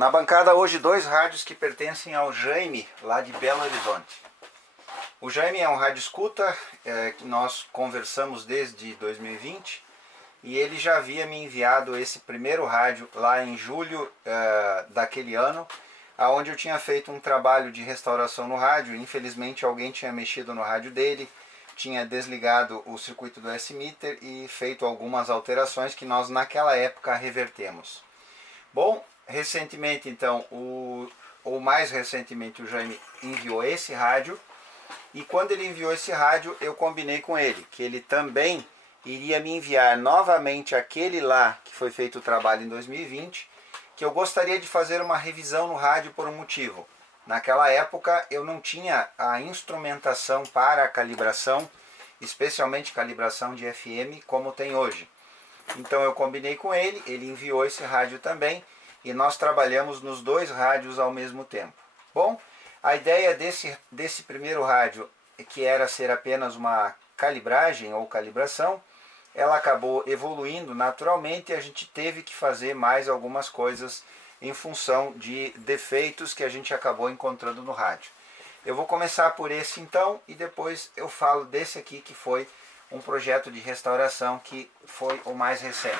Na bancada hoje dois rádios que pertencem ao Jaime, lá de Belo Horizonte. O Jaime é um rádio escuta, que nós conversamos desde 2020, e ele já havia me enviado esse primeiro rádio lá em julho daquele ano, onde eu tinha feito um trabalho de restauração no rádio. Infelizmente alguém tinha mexido no rádio dele, tinha desligado o circuito do S-Meter e feito algumas alterações que nós naquela época revertemos. Bom, recentemente então, ou mais recentemente, o Jaime enviou esse rádio, e quando ele enviou esse rádio eu combinei com ele que ele também iria me enviar novamente aquele lá que foi feito o trabalho em 2020, que eu gostaria de fazer uma revisão no rádio por um motivo. Naquela época eu não tinha a instrumentação para a calibração, especialmente calibração de FM, como tem hoje. Então eu combinei com ele, ele enviou esse rádio também, e nós trabalhamos nos dois rádios ao mesmo tempo. Bom, a ideia desse primeiro rádio, que era ser apenas uma calibragem ou calibração, ela acabou evoluindo naturalmente e a gente teve que fazer mais algumas coisas em função de defeitos que a gente acabou encontrando no rádio. Eu vou começar por esse então e depois eu falo desse aqui, que foi um projeto de restauração que foi o mais recente.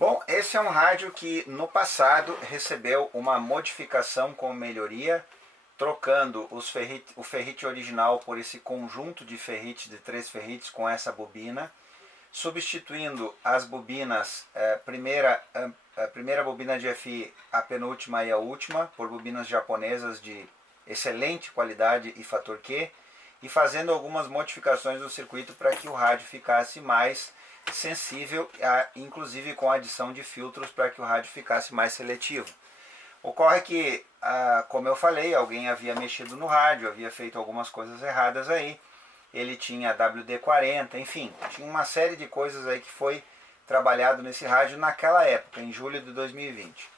Bom, esse é um rádio que no passado recebeu uma modificação com melhoria, trocando o ferrite original por esse conjunto de ferrites, de 3 ferrites com essa bobina, substituindo as bobinas, a primeira bobina de FI, a penúltima e a última, por bobinas japonesas de excelente qualidade e fator Q, e fazendo algumas modificações do circuito para que o rádio ficasse mais sensível, inclusive com a adição de filtros para que o rádio ficasse mais seletivo. Ocorre que, como eu falei, alguém havia mexido no rádio, havia feito algumas coisas erradas aí, ele tinha WD-40, enfim, tinha uma série de coisas aí que foi trabalhado nesse rádio naquela época, em julho de 2020.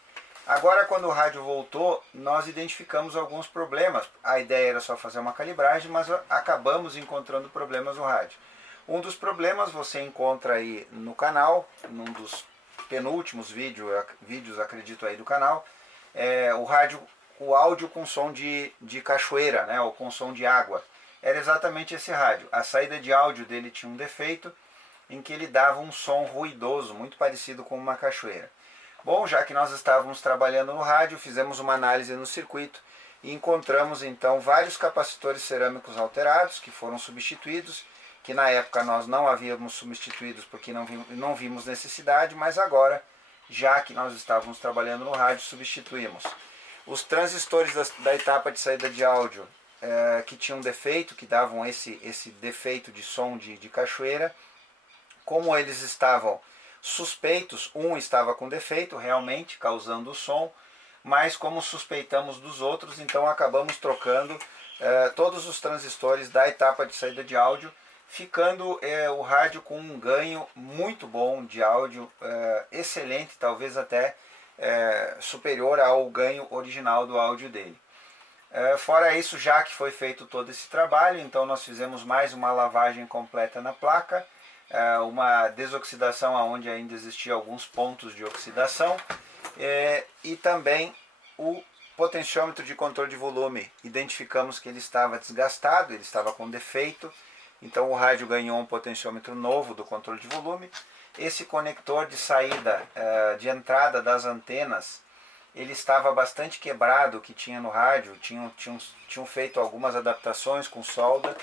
Agora, quando o rádio voltou, nós identificamos alguns problemas. A ideia era só fazer uma calibragem, mas acabamos encontrando problemas no rádio. Um dos problemas você encontra aí no canal, num dos penúltimos vídeos, acredito aí, do canal, é o áudio com som de cachoeira, né, ou com som de água. Era exatamente esse rádio. A saída de áudio dele tinha um defeito em que ele dava um som ruidoso, muito parecido com uma cachoeira. Bom, já que nós estávamos trabalhando no rádio, fizemos uma análise no circuito e encontramos então vários capacitores cerâmicos alterados que foram substituídos, que na época nós não havíamos substituídos porque não vimos necessidade, mas agora, já que nós estávamos trabalhando no rádio, substituímos. Os transistores da etapa de saída de áudio, que tinham defeito, que davam esse defeito de som de cachoeira, como eles estavam suspeitos, um estava com defeito realmente, causando o som, mas como suspeitamos dos outros, então acabamos trocando todos os transistores da etapa de saída de áudio, ficando o rádio com um ganho muito bom de áudio, excelente, talvez até superior ao ganho original do áudio dele. Fora isso, já que foi feito todo esse trabalho, então nós fizemos mais uma lavagem completa na placa, uma desoxidação onde ainda existiam alguns pontos de oxidação, e também o potenciômetro de controle de volume. Identificamos que ele estava desgastado, ele estava com defeito, então o rádio ganhou um potenciômetro novo do controle de volume. Esse conector de saída, de entrada das antenas, ele estava bastante quebrado, o que tinha no rádio, tinham feito algumas adaptações com solda.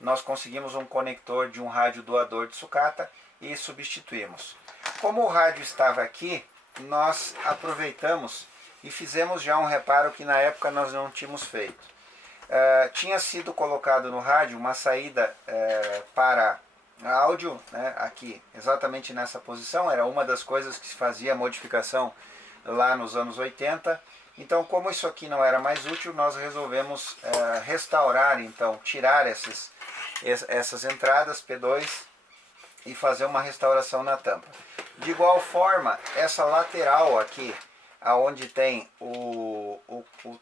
Nós conseguimos um conector de um rádio doador de sucata e substituímos. Como o rádio estava aqui, nós aproveitamos e fizemos já um reparo que na época nós não tínhamos feito. Tinha sido colocado no rádio uma saída para áudio, né, aqui, exatamente nessa posição. Era uma das coisas que se fazia modificação lá nos anos 80. Então, como isso aqui não era mais útil, nós resolvemos restaurar, então, tirar essas entradas P2 e fazer uma restauração na tampa. De igual forma, essa lateral aqui, aonde tem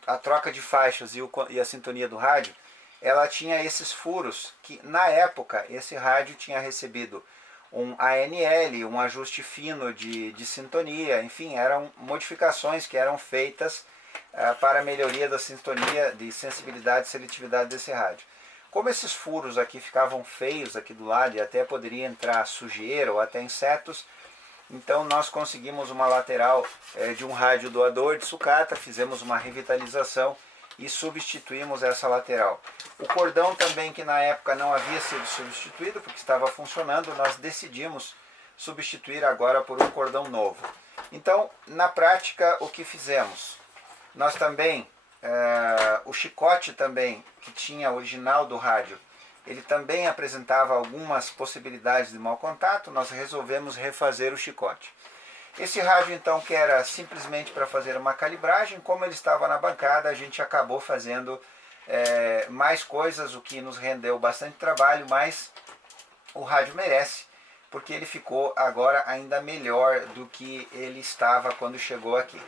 a troca de faixas e a sintonia do rádio, ela tinha esses furos que na época esse rádio tinha recebido um ANL, um ajuste fino de sintonia, enfim, eram modificações que eram feitas para a melhoria da sintonia, de sensibilidade e seletividade desse rádio. Como esses furos aqui ficavam feios aqui do lado e até poderia entrar sujeira ou até insetos, então nós conseguimos uma lateral de um rádio doador de sucata, fizemos uma revitalização e substituímos essa lateral. O cordão também, que na época não havia sido substituído porque estava funcionando, nós decidimos substituir agora por um cordão novo. Então, na prática, o que fizemos? Nós também, o chicote também, que tinha original do rádio, ele também apresentava algumas possibilidades de mau contato, nós resolvemos refazer o chicote. Esse rádio então, que era simplesmente para fazer uma calibragem, como ele estava na bancada, a gente acabou fazendo mais coisas, o que nos rendeu bastante trabalho, mas o rádio merece, porque ele ficou agora ainda melhor do que ele estava quando chegou aqui.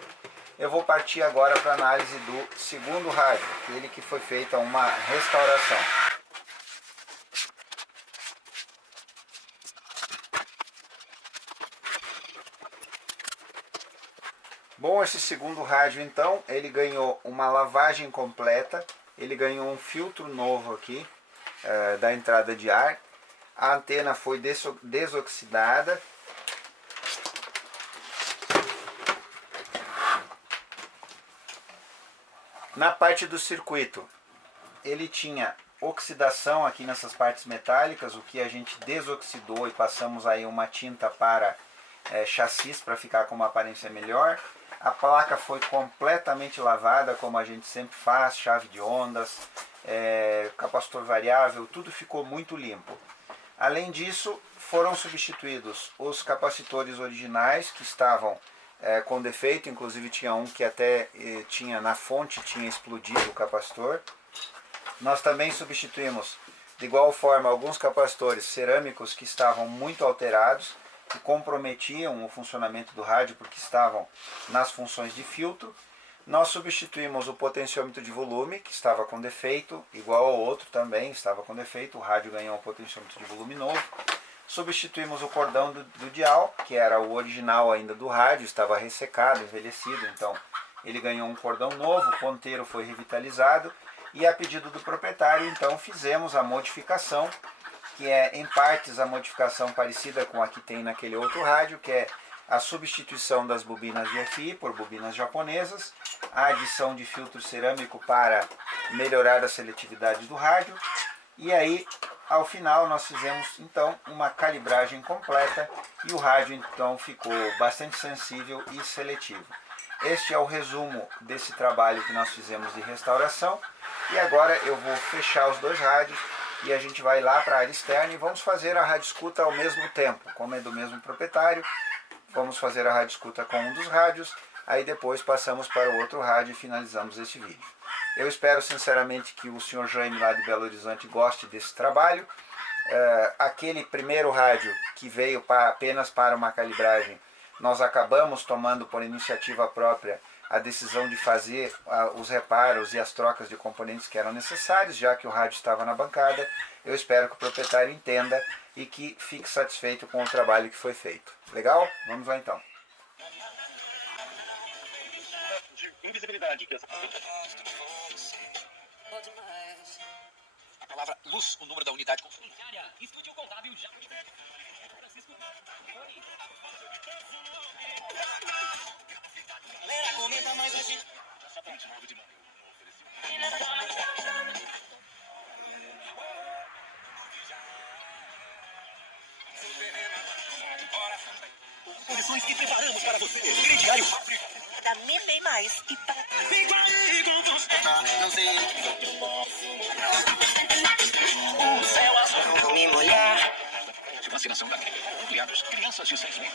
Eu vou partir agora para a análise do segundo rádio, aquele que foi feita uma restauração. Bom, esse segundo rádio então, ele ganhou uma lavagem completa, ele ganhou um filtro novo aqui da entrada de ar, a antena foi desoxidada, na parte do circuito ele tinha oxidação aqui nessas partes metálicas, o que a gente desoxidou e passamos aí uma tinta para chassis para ficar com uma aparência melhor. A placa foi completamente lavada, como a gente sempre faz, chave de ondas, capacitor variável, tudo ficou muito limpo. Além disso, foram substituídos os capacitores originais que estavam com defeito, inclusive tinha um que até tinha na fonte, tinha explodido o capacitor. Nós também substituímos de igual forma alguns capacitores cerâmicos que estavam muito alterados, que comprometiam o funcionamento do rádio porque estavam nas funções de filtro. Nós substituímos o potenciômetro de volume, que estava com defeito, igual ao outro também estava com defeito, o rádio ganhou um potenciômetro de volume novo. Substituímos o cordão do dial, que era o original ainda do rádio, estava ressecado, envelhecido, então ele ganhou um cordão novo, o ponteiro foi revitalizado e a pedido do proprietário então fizemos a modificação, que é em partes a modificação parecida com a que tem naquele outro rádio, que é a substituição das bobinas de FI por bobinas japonesas, a adição de filtro cerâmico para melhorar a seletividade do rádio, e aí ao final nós fizemos então uma calibragem completa e o rádio então ficou bastante sensível e seletivo. Este é o resumo desse trabalho que nós fizemos de restauração, e agora eu vou fechar os dois rádios e a gente vai lá para a área externa e vamos fazer a rádio escuta ao mesmo tempo, como é do mesmo proprietário. Vamos fazer a rádio escuta com um dos rádios, aí depois passamos para o outro rádio e finalizamos esse vídeo. Eu espero sinceramente que o Sr. Jaime lá de Belo Horizonte goste desse trabalho. Aquele primeiro rádio que veio apenas para uma calibragem, nós acabamos tomando por iniciativa própria a decisão de fazer os reparos e as trocas de componentes que eram necessários, já que o rádio estava na bancada. Eu espero que o proprietário entenda e que fique satisfeito com o trabalho que foi feito. Legal? Vamos lá então. Invisibilidade. A palavra luz, o número da unidade. Estúdio contábil já. Francisco. Comenta mais a gente. Condições que preparamos para você. Crediário. Da Me Bem Mais e para... Não sei. O céu azul não me molhar. De vacinação da gripe. Ampliados. Crianças de 6 meses.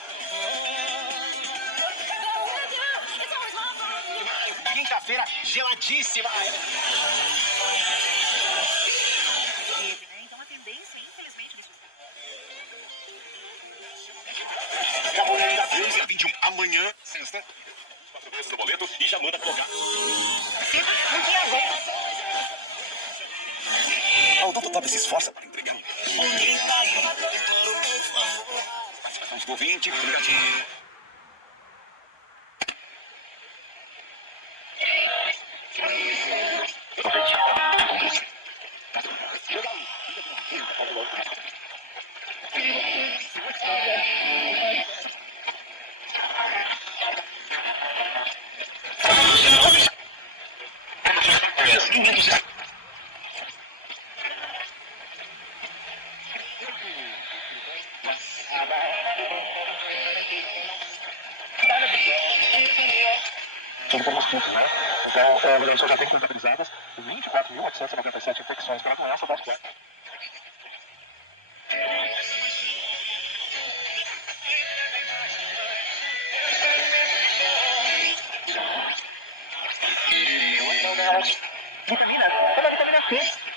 Quinta-feira geladíssima. Então a tendência, infelizmente, Capoeira 13 a 21. Amanhã, sexta. 4 vezes do boleto e já manda colocar. A Odontotop se esforça para entregar. mãos do 20 negativo. Tudo como assunto, né? Então, o Brasil já tem contabilizadas 24.897 infecções pela doença das quais. Vitamina, toda vitamina C.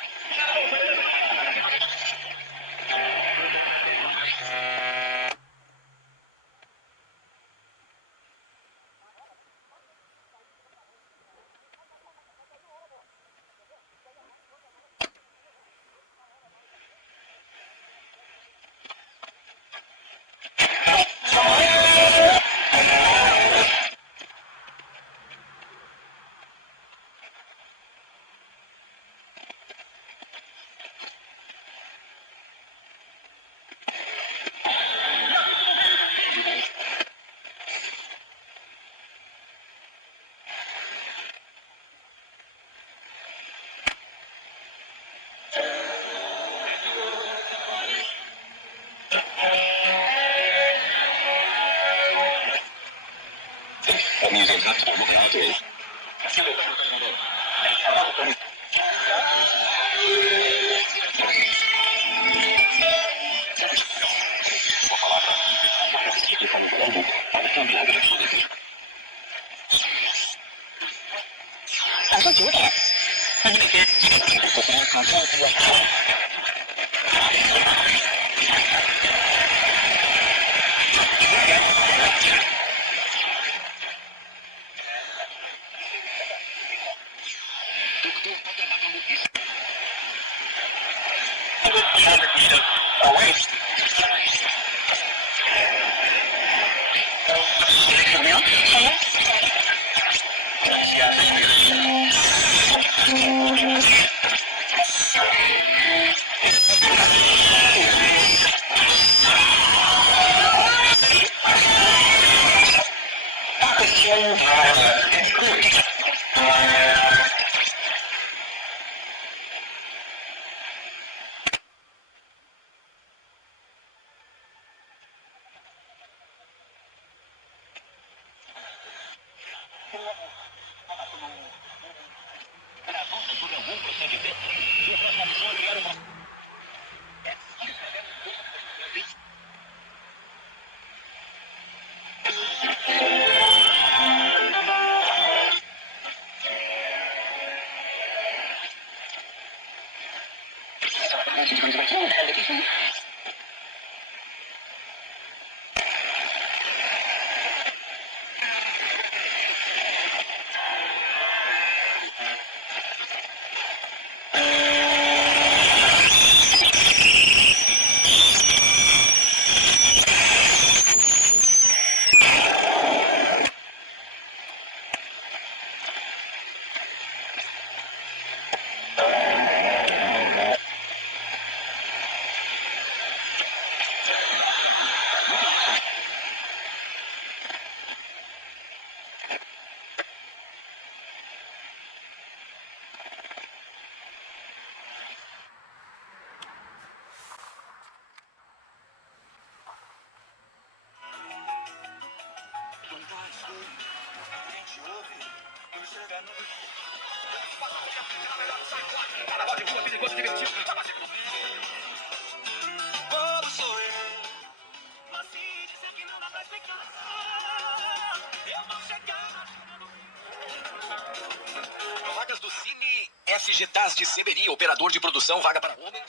Vagas do Cine SG TAS de Seberi, operador de produção, vaga para homem.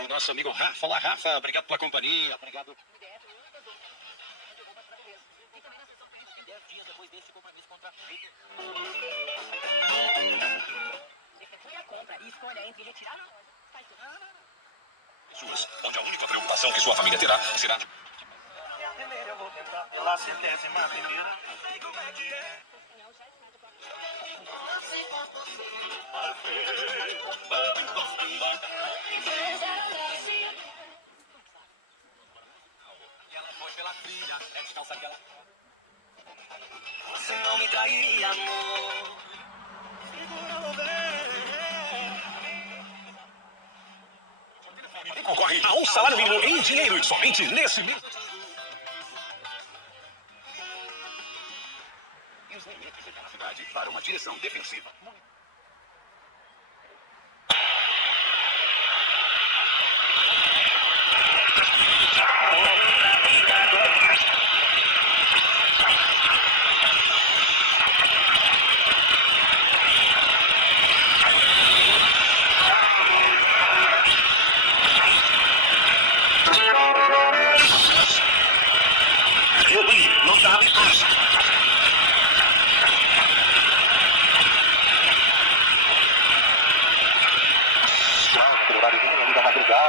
O nosso amigo Rafa. Olá, Rafa. Obrigado pela companhia. Obrigado. 10 dias depois desse compromisso contra a compra. escolha entre retirar ou faz tudo. Suas, onde a única preocupação que sua família terá será de... Eu vou tentar pela 100ª. Ela foi pela trilha, é descalça que ela... Você não me trairia, amor. E concorre a um salário mínimo em dinheiro e somente nesse mês. E os limites da cidade para uma direção defensiva. Não sabe isso. Aquele horáriozinho ali da madrugada.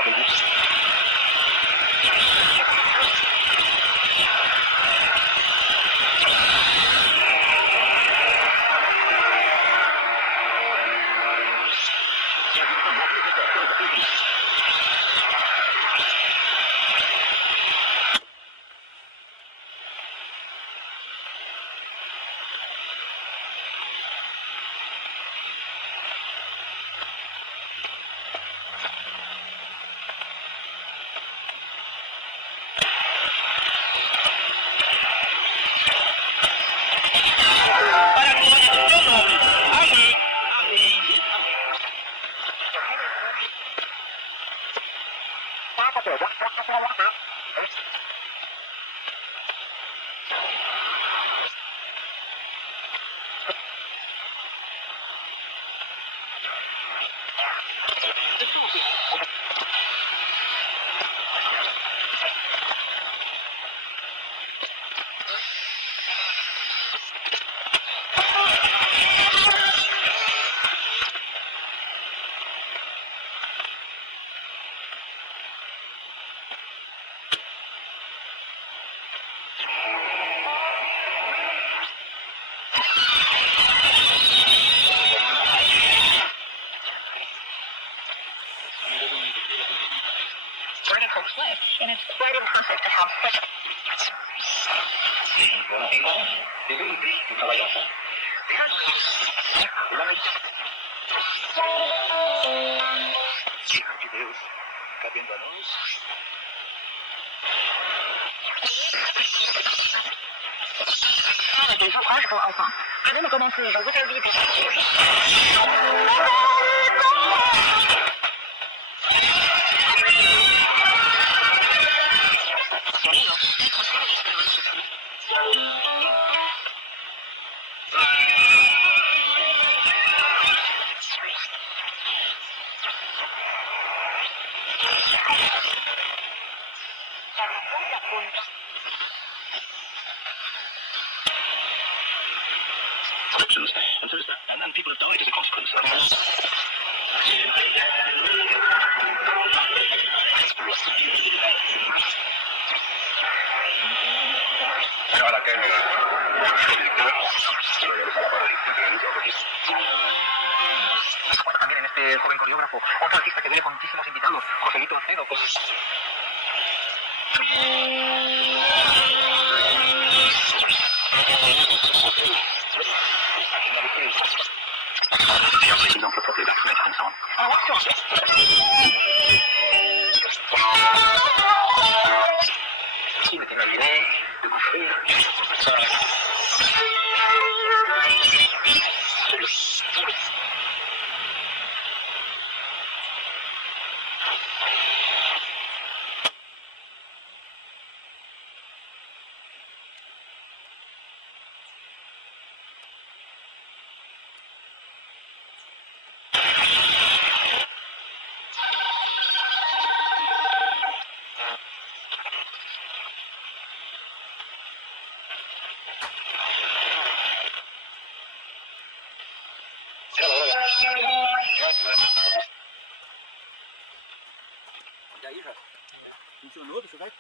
Vertical flip, and it's quite imperfect to have such a... Filho de Deus, cadê a luz? There's no article also. I'm gonna go down to the wizard video. And then people have died as a consequence. Ahora que también en este joven coreógrafo, otro artista que viene con muchísimos invitados, Joselito Alcedo, con... E aí, já? Funcionou? Deixa eu ver.